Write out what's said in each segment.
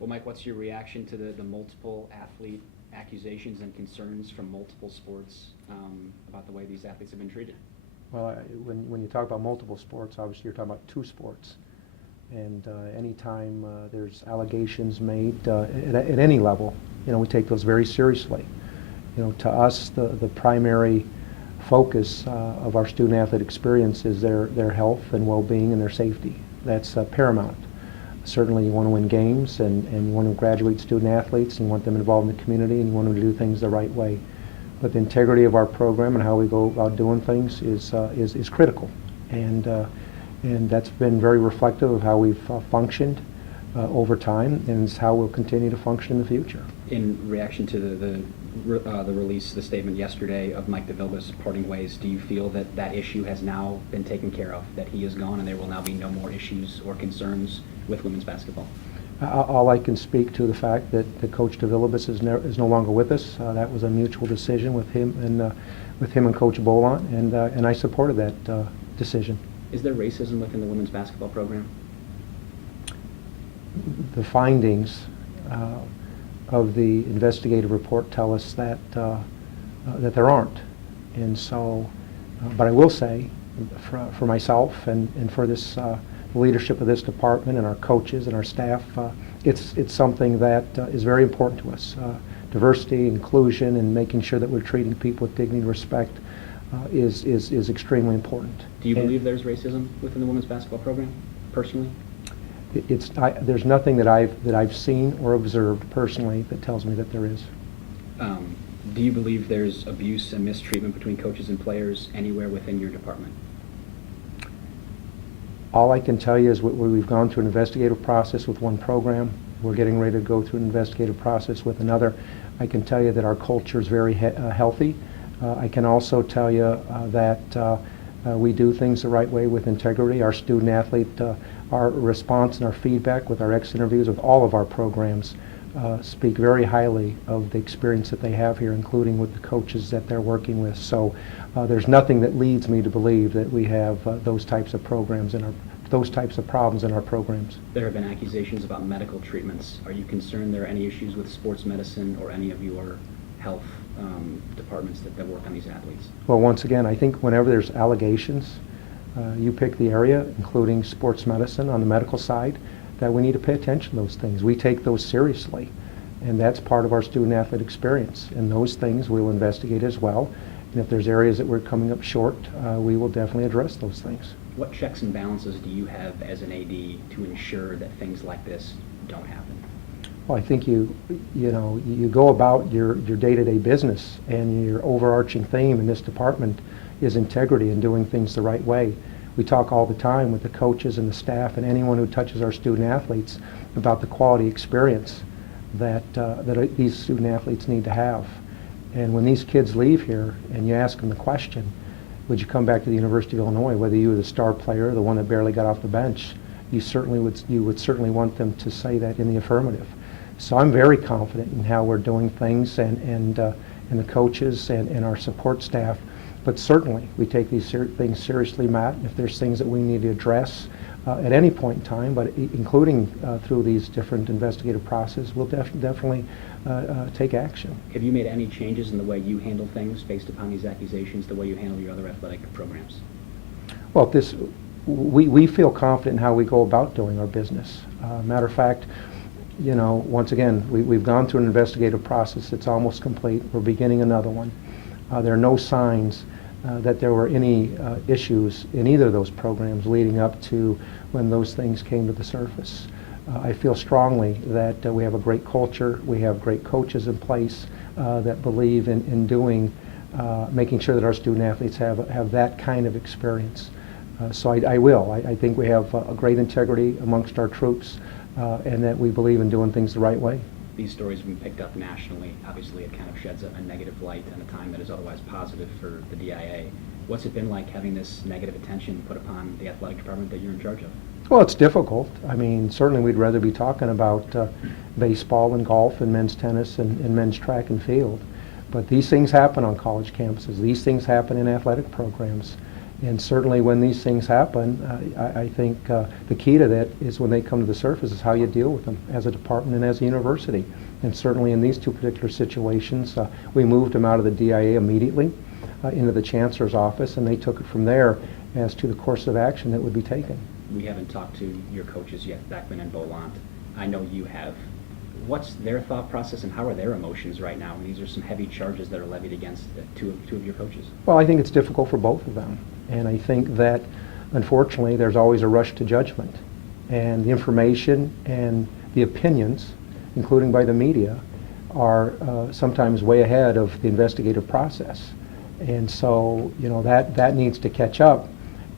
Well, Mike, what's your reaction to the multiple athlete accusations and concerns from multiple sports about the way these athletes have been treated? Well, when you talk about multiple sports, obviously you're talking about two sports. And anytime there's allegations made at any level, we take those very seriously. To us, the primary focus of our student-athlete experience is their health and well-being and their safety. That's paramount. Certainly you want to win games and you want to graduate student-athletes and you want them involved in the community and you want them to do things the right way. But the integrity of our program and how we go about doing things is critical. And that's been very reflective of how we've functioned over time, and it's how we'll continue to function in the future. In reaction to the release, the statement yesterday of Mike DeVilbiss parting ways, do you feel that that issue has now been taken care of, that he is gone and there will now be no more issues or concerns with women's basketball? All I can speak to the fact that Coach DeVilbiss is no longer with us. That was a mutual decision with him and Coach Bolant, and I supported that decision. Is there racism within the women's basketball program? The findings of the investigative report tell us that there aren't, and so. But I will say, for myself and for this leadership of this department and our coaches and our staff, it's something that is very important to us. Diversity, inclusion, and making sure that we're treating people with dignity and respect is extremely important. Do you believe there's racism within the women's basketball program, personally? There's nothing that I've seen or observed personally that tells me that there is. Do you believe there's abuse and mistreatment between coaches and players anywhere within your department? All I can tell you is we've gone through an investigative process with one program. We're getting ready to go through an investigative process with another. I can tell you that our culture is very healthy. I can also tell you that we do things the right way with integrity. Our student-athlete, our response and our feedback with our exit interviews with all of our programs speak very highly of the experience that they have here, including with the coaches that they're working with. So there's nothing that leads me to believe that we have those types of programs in those types of problems in our programs. There have been accusations about medical treatments. Are you concerned there are any issues with sports medicine or any of your health departments that work on these athletes? Well, once again, I think whenever there's allegations, you pick the area, including sports medicine on the medical side, that we need to pay attention to those things. We take those seriously, and that's part of our student-athlete experience. And those things we will investigate as well. And if there's areas that we're coming up short, we will definitely address those things. What checks and balances do you have as an AD to ensure that things like this don't happen? Well, I think you go about your day-to-day business, and your overarching theme in this department is integrity and doing things the right way. We talk all the time with the coaches and the staff and anyone who touches our student-athletes about the quality experience that these student-athletes need to have. And when these kids leave here and you ask them the question, would you come back to the University of Illinois, whether you were the star player or the one that barely got off the bench, you would certainly want them to say that in the affirmative. So I'm very confident in how we're doing things and the coaches and our support staff. But certainly we take these things seriously, Matt. If there's things that we need to address at any point in time, but including through these different investigative processes, we'll definitely take action. Have you made any changes in the way you handle things based upon these accusations, the way you handle your other athletic programs? Well, we feel confident in how we go about doing our business. Matter of fact, once again, we've gone through an investigative process that's almost complete. We're beginning another one. There are no signs that there were any issues in either of those programs leading up to when those things came to the surface. I feel strongly that we have a great culture. We have great coaches in place that believe in doing, making sure that our student athletes have that kind of experience. So I think we have a great integrity amongst our troops, and that we believe in doing things the right way. These stories have been picked up nationally. Obviously, it kind of sheds a negative light on a time that is otherwise positive for the DIA. What's it been like having this negative attention put upon the athletic department that you're in charge of? Well, it's difficult. I mean, certainly we'd rather be talking about baseball and golf and men's tennis and men's track and field. But these things happen on college campuses. These things happen in athletic programs. And certainly when these things happen, I think the key to that is when they come to the surface is how you deal with them as a department and as a university. And certainly in these two particular situations, we moved them out of the DIA immediately into the Chancellor's office, and they took it from there as to the course of action that would be taken. We haven't talked to your coaches yet, Beckman and Bolant. I know you have. What's their thought process and how are their emotions right now? These are some heavy charges that are levied against two of your coaches. Well, I think it's difficult for both of them. And I think that, unfortunately, there's always a rush to judgment. And the information and the opinions, including by the media, are sometimes way ahead of the investigative process. And so, you know, that needs to catch up.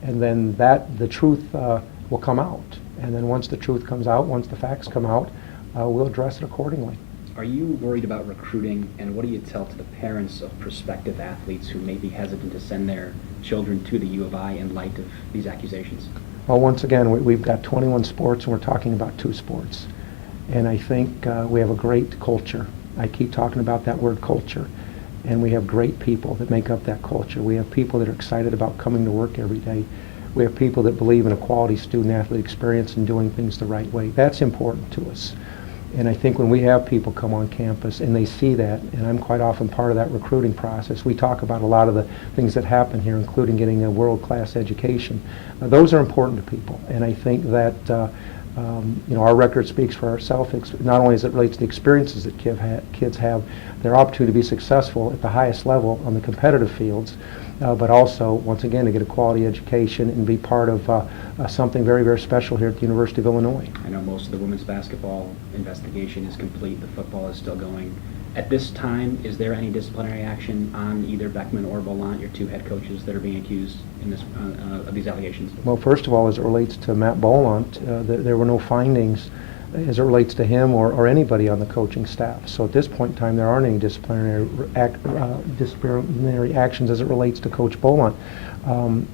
And then the truth will come out. And then once the truth comes out, once the facts come out, we'll address it accordingly. Are you worried about recruiting, and what do you tell to the parents of prospective athletes who may be hesitant to send their children to the U of I in light of these accusations? Well, once again, we've got 21 sports, and we're talking about 2 sports. And I think we have a great culture. I keep talking about that word culture. And we have great people that make up that culture. We have people that are excited about coming to work every day. We have people that believe in a quality student-athlete experience and doing things the right way. That's important to us. And I think when we have people come on campus and they see that, and I'm quite often part of that recruiting process, we talk about a lot of the things that happen here, including getting a world-class education. Those are important to people. And I think that you know, our record speaks for ourselves, not only as it relates to the experiences that kids have, their opportunity to be successful at the highest level on the competitive fields, but also, once again, to get a quality education and be part of something very, very special here at the University of Illinois. I know most of the women's basketball investigation is complete. The football is still going. At this time, is there any disciplinary action on either Beckman or Bolant, your 2 head coaches that are being accused in this of these allegations? Well, first of all, as it relates to Matt Bolant, there were no findings as it relates to him or anybody on the coaching staff. So at this point in time, there aren't any disciplinary actions as it relates to Coach Bolant.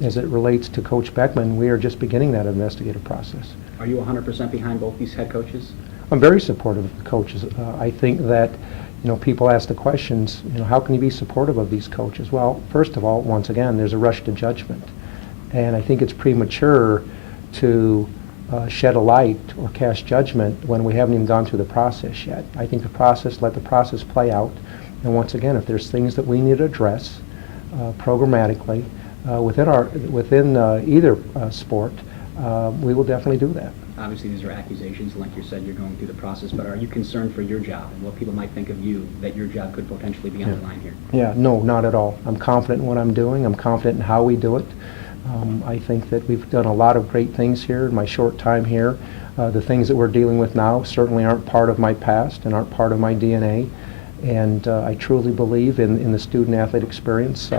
As it relates to Coach Beckman, we are just beginning that investigative process. Are you 100% behind both these head coaches? I'm very supportive of the coaches. I think that, you know, people ask the questions, you know, how can you be supportive of these coaches? Well, first of all, once again, there's a rush to judgment. And I think it's premature to shed a light or cast judgment when we haven't even gone through the process yet. I think let the process play out. And once again, if there's things that we need to address programmatically within either sport, we will definitely do that. Obviously, these are accusations. Like you said, you're going through the process, but are you concerned for your job and what people might think of you, that your job could potentially be on the line here? Yeah, no, not at all. I'm confident in what I'm doing. I'm confident in how we do it. I think that we've done a lot of great things here in my short time here. The things that we're dealing with now certainly aren't part of my past and aren't part of my DNA. And I truly believe in the student-athlete experience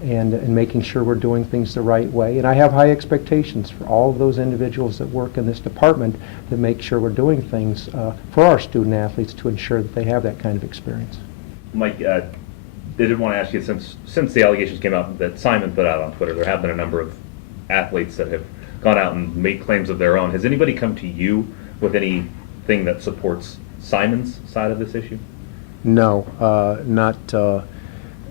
and making sure we're doing things the right way. And I have high expectations for all of those individuals that work in this department to make sure we're doing things for our student-athletes to ensure that they have that kind of experience. Mike, I did want to ask you, since the allegations came out that Simon put out on Twitter, there have been a number of athletes that have gone out and made claims of their own. Has anybody come to you with anything that supports Simon's side of this issue? No,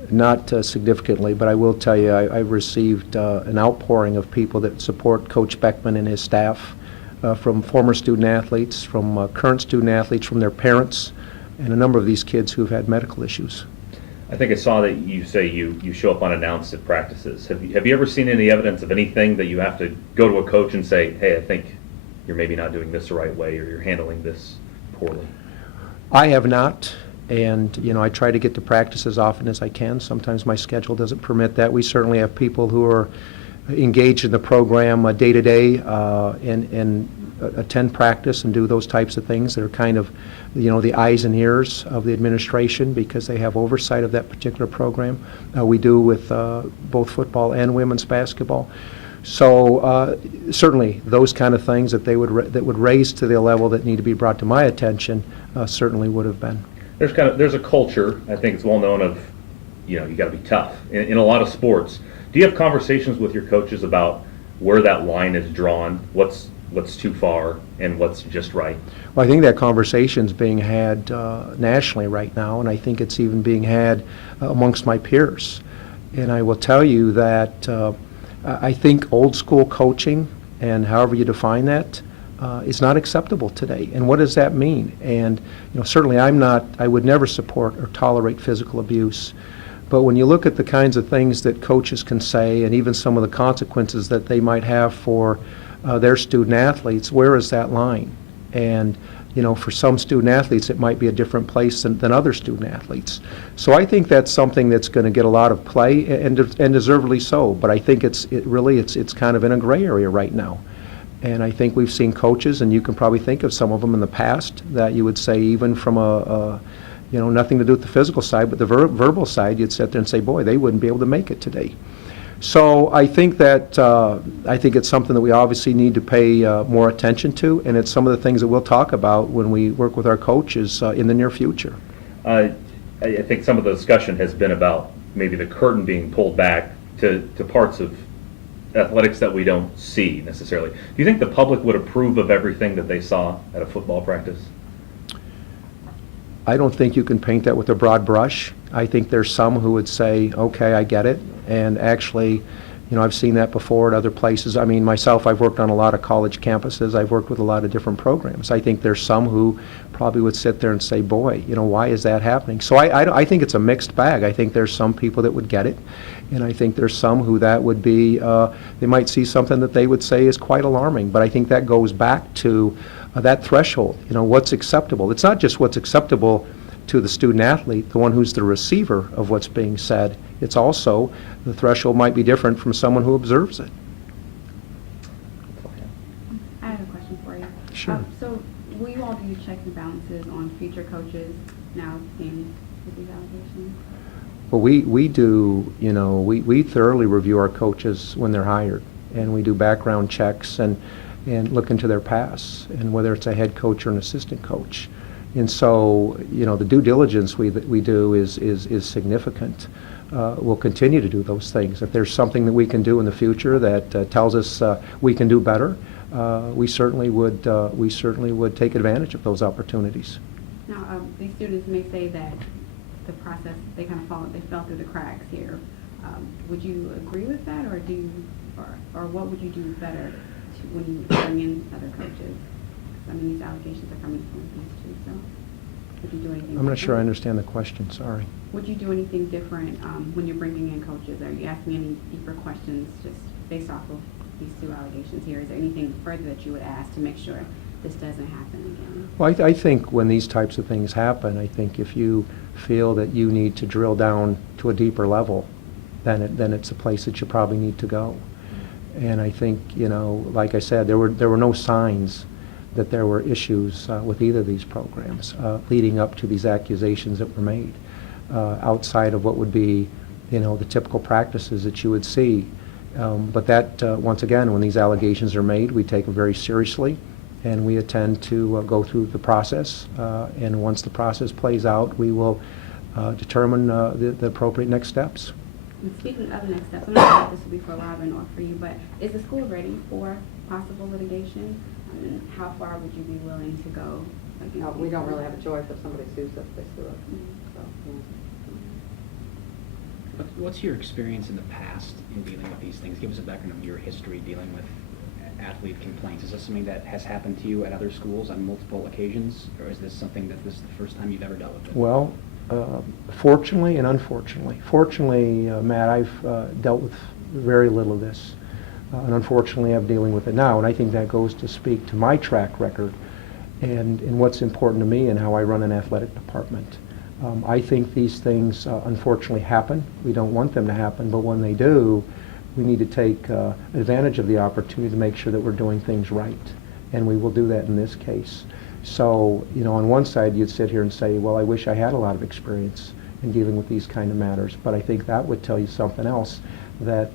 not significantly, but I will tell you I've received an outpouring of people that support Coach Beckman and his staff, from former student-athletes, from current student-athletes, from their parents, and a number of these kids who've had medical issues. I think I saw that you say you show up unannounced at practices. Have you ever seen any evidence of anything that you have to go to a coach and say, hey, I think you're maybe not doing this the right way or you're handling this poorly? I have not, and you know, I try to get to practice as often as I can. Sometimes my schedule doesn't permit that. We certainly have people who are engaged in the program day to day and attend practice and do those types of things that are kind of, you know, the eyes and ears of the administration because they have oversight of that particular program. We do with both football and women's basketball. So certainly those kind of things that that would raise to the level that need to be brought to my attention certainly would have been. There's a culture, I think it's well known of, you know, you got to be tough in a lot of sports. Do you have conversations with your coaches about where that line is drawn? What's too far and what's just right? Well, I think that conversation's being had nationally right now, and I think it's even being had amongst my peers. And I will tell you that I think old school coaching, and however you define that, is not acceptable today. And what does that mean? And certainly I would never support or tolerate physical abuse. But when you look at the kinds of things that coaches can say, and even some of the consequences that they might have for their student athletes, where is that line? And for some student athletes, it might be a different place than other student athletes. So I think that's something that's going to get a lot of play, and deservedly so. But I think it's kind of in a gray area right now. And I think we've seen coaches, and you can probably think of some of them in the past, that you would say even from nothing to do with the physical side, but the verbal side, you'd sit there and say, boy, they wouldn't be able to make it today. So I think that it's something that we obviously need to pay more attention to, and it's some of the things that we'll talk about when we work with our coaches in the near future. I think some of the discussion has been about maybe the curtain being pulled back to parts of athletics that we don't see necessarily. Do you think the public would approve of everything that they saw at a football practice? I don't think you can paint that with a broad brush. I think there's some who would say, okay, I get it. And actually, I've seen that before at other places. I mean, myself, I've worked on a lot of college campuses. I've worked with a lot of different programs. I think there's some who probably would sit there and say, boy, why is that happening? So I think it's a mixed bag. I think there's some people that would get it. And I think there's some who that would be, they might see something that they would say is quite alarming. But I think that goes back to that threshold, what's acceptable. It's not just what's acceptable to the student athlete, the one who's the receiver of what's being said. It's also, the threshold might be different from someone who observes it. I have a question for you. Sure. So will you all do checks and balances on future coaches now seeing with these allegations? Well, we do, we thoroughly review our coaches when they're hired, and we do background checks and look into their past, and whether it's a head coach or an assistant coach. And so, the due diligence we do is significant. We'll continue to do those things. If there's something that we can do in the future that tells us we can do better, we certainly would take advantage of those opportunities. Now, these students may say that the process, they fell through the cracks here. Would you agree with that, or what would you do better when you bring in other coaches? I mean, these allegations are coming from these two, so would you do anything I'm not sure I different? understand the question, sorry. Would you do anything different when you're bringing in coaches? Are you asking any deeper questions just based off of these two allegations here? Is there anything further that you would ask to make sure this doesn't happen again? Well, I think when these types of things happen, I think if you feel that you need to drill down to a deeper level, then it's a place that you probably need to go. And I think, like I said, there were no signs that there were issues with either of these programs leading up to these accusations that were made outside of what would be, the typical practices that you would see. But that, once again, when these allegations are made, we take them very seriously, and we intend to go through the process. And once the process plays out, we will determine the appropriate next steps. And speaking of next steps, I'm not sure if this will be for Robin or for you, but is the school ready for possible litigation? And how far would you be willing to go? No, we don't really have a choice if somebody sues us, they sue us. So, What's your experience in the past in dealing with these things? Give us a background of your history dealing with athlete complaints. Is this something that has happened to you at other schools on multiple occasions, or is this something that this is the first time you've ever dealt with it? Well, fortunately and unfortunately. Fortunately, Matt, I've dealt with very little of this. And unfortunately, I'm dealing with it now. And I think that goes to speak to my track record and what's important to me and how I run an athletic department. I think these things unfortunately happen. We don't want them to happen, but when they do, we need to take advantage of the opportunity to make sure that we're doing things right. And we will do that in this case. So, on one side, you'd sit here and say, well, I wish I had a lot of experience in dealing with these kind of matters, but I think that would tell you something else that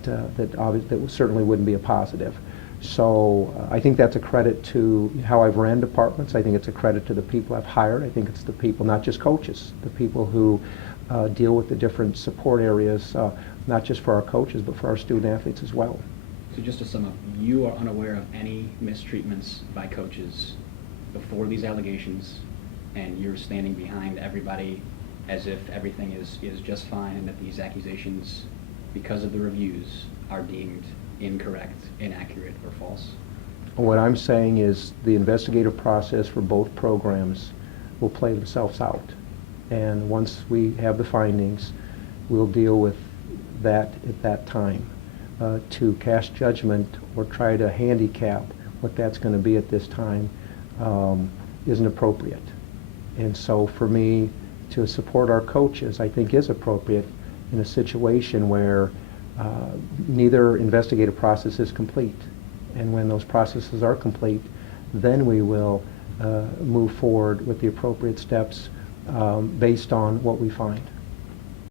certainly wouldn't be a positive. So I think that's a credit to how I've ran departments. I think it's a credit to the people I've hired. I think it's the people, not just coaches, the people who deal with the different support areas, not just for our coaches, but for our student athletes as well. So just to sum up, you are unaware of any mistreatments by coaches before these allegations, and you're standing behind everybody as if everything is just fine, and that these accusations, because of the reviews, are deemed incorrect, inaccurate, or false? What I'm saying is the investigative process for both programs will play themselves out. And once we have the findings, we'll deal with that at that time. To cast judgment or try to handicap what that's going to be at this time isn't appropriate. And so for me to support our coaches, I think is appropriate in a situation where neither investigative process is complete. And when those processes are complete, then we will move forward with the appropriate steps based on what we find.